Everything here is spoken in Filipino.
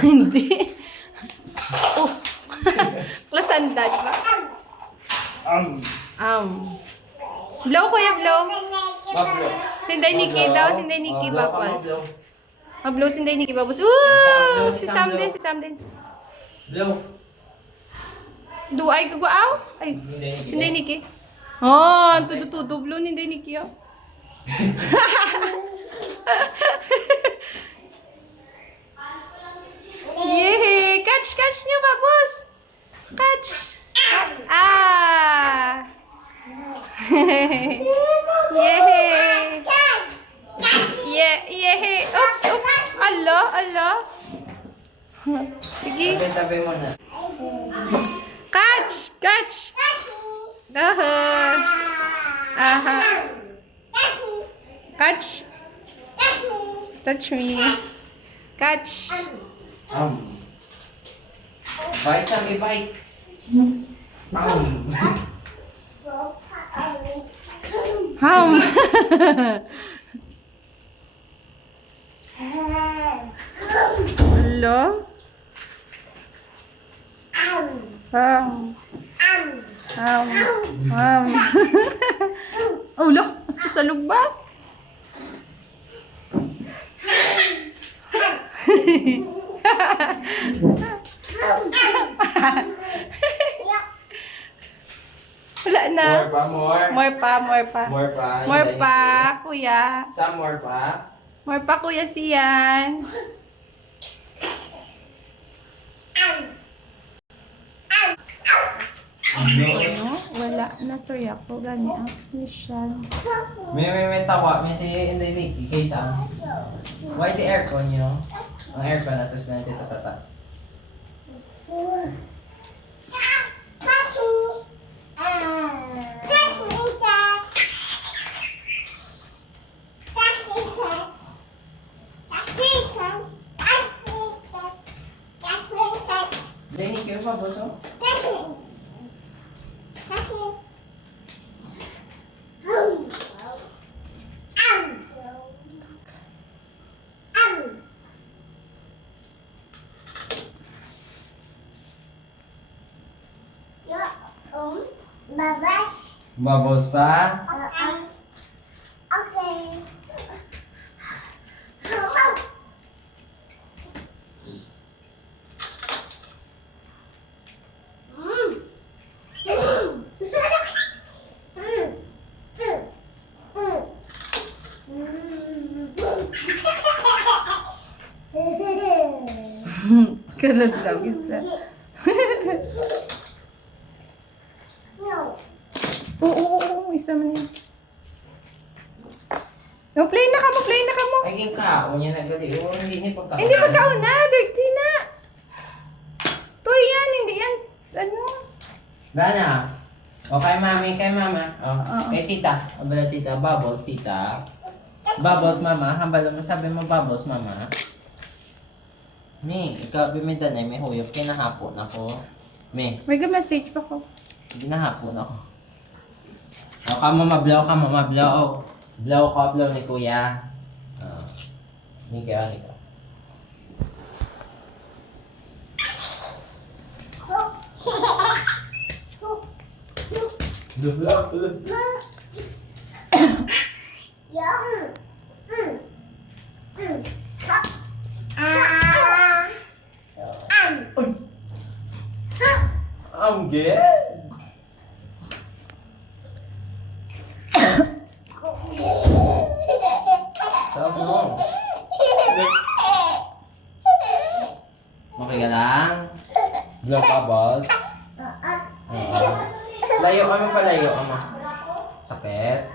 Hindi. Oh. Lasandad ba? Blow, kuya, blow. Sinday Nikki daw, sinday Nikki Babos. Blow, sinday Nikki Babos. Woo! Si Sam din, si Sam din. Blow. Duay kagwaaw? Ay, sinday Nikki. Oh, tudo-tudo blow ni Nikki. Oh. Yehey! Catch niyo, Babos! Catch! Ah! Yehey! Yehey! Oops! Ala! Sige. Tabi mo na. Catch! Aha! Catch! Touch me. Catch! Bite kami, bite. Ham! Hello? Oh, lo! Basta salog ba? Wala na. More pa, kuya. Some more pa. More pa, kuya, siyan. Ano? Wala na, sorry ako. Gani ako siya. May tawa. May si Inday Nikki. Kay Sam. Why the aircon, you know? Ang aircon na tapos na tata. Inday Nikki, ano pa, boso? Bubbles pa? Okay. Kalat daw isa. Oo, isa man yan. Oh, play na ka mo. Ay, king kao niya nagali. O, hindi niya pagkakaon. Hindi magkaon na, dirty na. Toy yan, hindi yan. Ano? Dana. O, kay mami, kay mama. O, Oo. kay tita. Abala tita. Bubbles, tita. Bubbles, mama. Hambala mo, sabi mo, bubbles, mama. Mi, ikaw, bimitan ay may huyop. Kinahapon ako. Mi, May message pa ko. ginahapon ako. O, kamamablaw. Blow ko, blow ni kuya. Ni kaya, ni ka. I'm good. Sabi mo. Okay ka lang? Blow ka, boss? Oo. Layo kami pa, layo kami. Sakit?